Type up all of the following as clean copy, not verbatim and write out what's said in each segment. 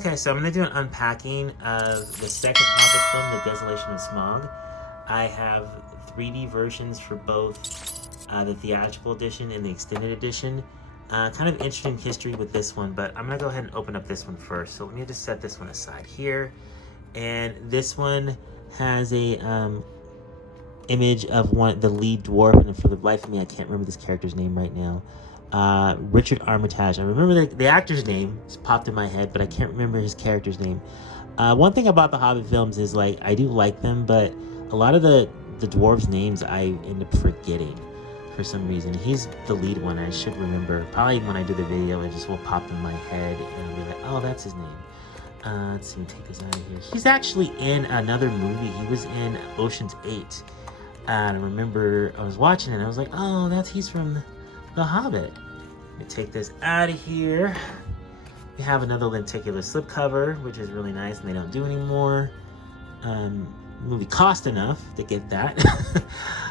Okay, so I'm going to do an unpacking of the second Hobbit film, The Desolation of Smaug. I have 3D versions for both the theatrical edition and the extended edition. Kind of interesting history with this one, but I'm going to go ahead and open up this one first. So let me just set this one aside here. And this one has a image of the lead dwarf, and for the life of me, I can't remember this character's name right now. Richard Armitage. I remember the actor's name. It's popped in my head, but I can't remember his character's name. One thing about the Hobbit films is, like, I do like them, but a lot of the dwarves' names I end up forgetting for some reason. He's the lead one. I should remember. Probably when I do the video, it just will pop in my head, and I'll be like, oh, that's his name. Let's see, take this out of here. He's actually in another movie. He was in Ocean's 8. And I remember I was watching it, and I was like, oh, he's from The Hobbit. Let me take this out of here. We have another lenticular slipcover, which is really nice, and they don't do anymore. The movie cost enough to get that.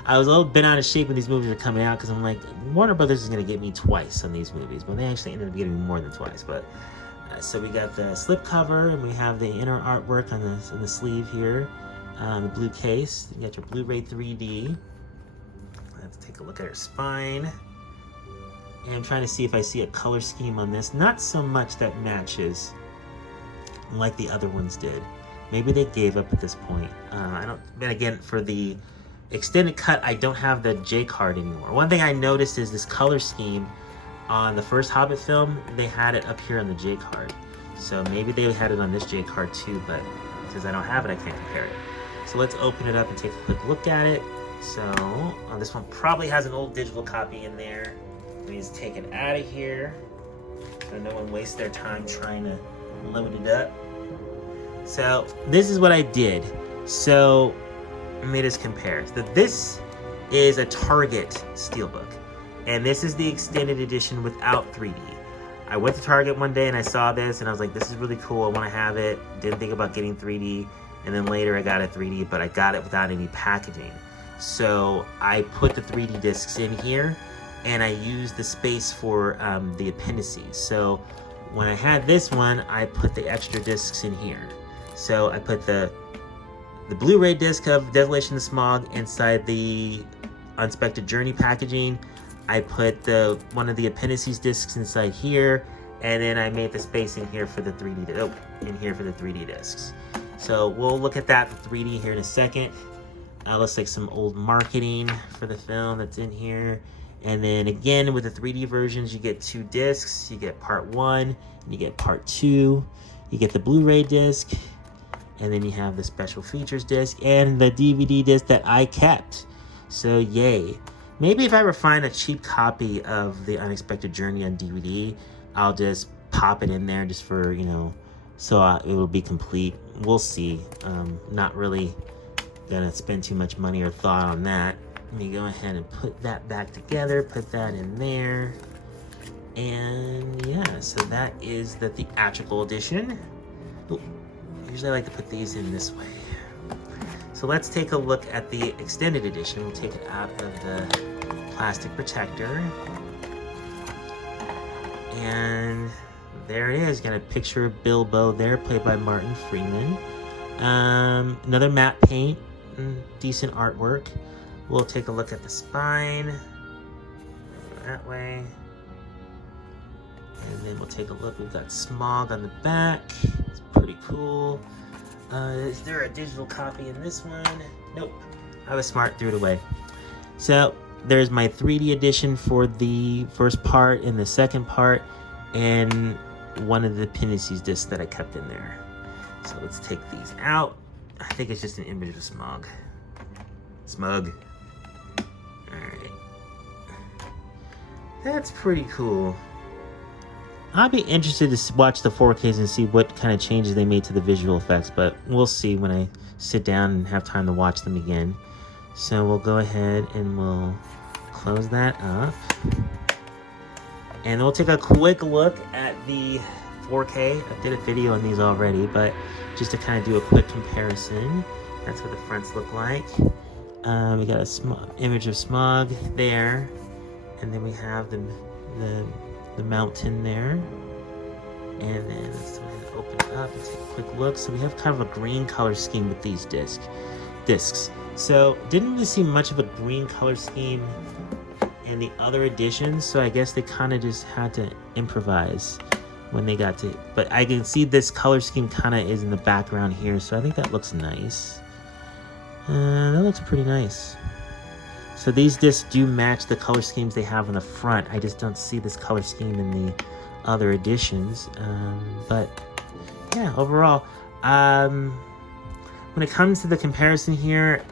I was a little bent out of shape when these movies were coming out, because I'm like, Warner Brothers is going to get me twice on these movies, but they actually ended up getting me more than twice. But so we got the slipcover, and we have the inner artwork on the sleeve here. The blue case. You got your Blu-ray 3D. Let's take a look at her spine. And I'm trying to see if I see a color scheme on this. Not so much that matches like the other ones did. Maybe they gave up at this point. I don't. And again, for the extended cut, I don't have the J card anymore. One thing I noticed is this color scheme on the first Hobbit film. They had it up here on the J card. So maybe they had it on this J card too, but since I don't have it, I can't compare it. So let's open it up and take a quick look at it. So this one probably has an old digital copy in there. Let me just take it out of here so no one wastes their time trying to load it up. So this is what I did. So let me just compare. So this is a Target Steelbook, and this is the extended edition without 3D. I went to Target one day and I saw this, and I was like, this is really cool. I want to have it. Didn't think about getting 3D. And then later I got a 3D, but I got it without any packaging. So I put the 3D discs in here, and I used the space for the appendices. So when I had this one, I put the extra discs in here. So I put the Blu-ray disc of Desolation of Smaug inside the Unexpected Journey packaging. I put one of the appendices discs inside here, and then I made the space in here for the 3D. In here for the 3D discs. So we'll look at that, the 3D, here in a second. Looks like some old marketing for the film that's in here. And then again, with the 3D versions, you get 2 discs. You get part 1, and you get part 2. You get the Blu-ray disc, and then you have the special features disc and the DVD disc that I kept. So yay. Maybe if I ever find a cheap copy of The Unexpected Journey on DVD, I'll just pop it in there just for, so it will be complete. We'll see. Not really gonna spend too much money or thought on that. Let me go ahead and put that back together, put that in there. And yeah, so that is the theatrical edition. Ooh, usually I like to put these in this way. So let's take a look at the extended edition. We'll take it out of the plastic protector. And there it is. Got a picture of Bilbo there, played by Martin Freeman. Another matte paint, decent artwork. We'll take a look at the spine. That way. And then we'll take a look. We've got Smaug on the back. It's pretty cool. Is there a digital copy in this one? Nope. I was smart, threw it away. So there's my 3D edition for the first part and the second part, and one of the appendices discs that I kept in there. So let's take these out. I think it's just an image of Smaug. Smug. Alright. That's pretty cool. I'll be interested to watch the 4Ks and see what kind of changes they made to the visual effects, but we'll see when I sit down and have time to watch them again. So we'll go ahead and we'll close that up. And we'll take a quick look at the 4K. I did a video on these already, but just to kind of do a quick comparison. That's what the fronts look like. We got a image of Smaug there, and then we have the mountain there. And then let's go ahead and open it up and take a quick look. So we have kind of a green color scheme with these discs. So didn't really see much of a green color scheme in the other editions, so I guess they kind of just had to improvise when they got to, but I can see this color scheme kind of is in the background here, so I think that looks nice. That looks pretty nice. So these discs do match the color schemes they have on the front. I just don't see this color scheme in the other editions. But yeah, overall, when it comes to the comparison here,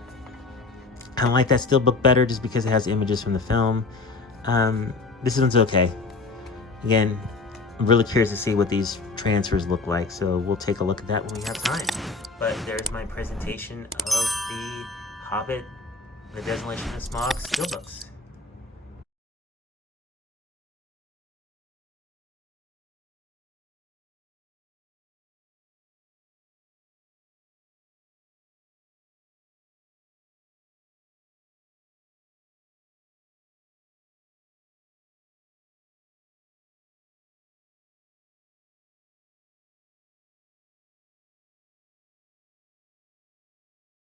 I like that Steelbook better just because it has images from the film. This one's okay. Again, I'm really curious to see what these transfers look like, so we'll take a look at that when we have time. But there's my presentation of the Hobbit, the Desolation of Smaug Steelbooks.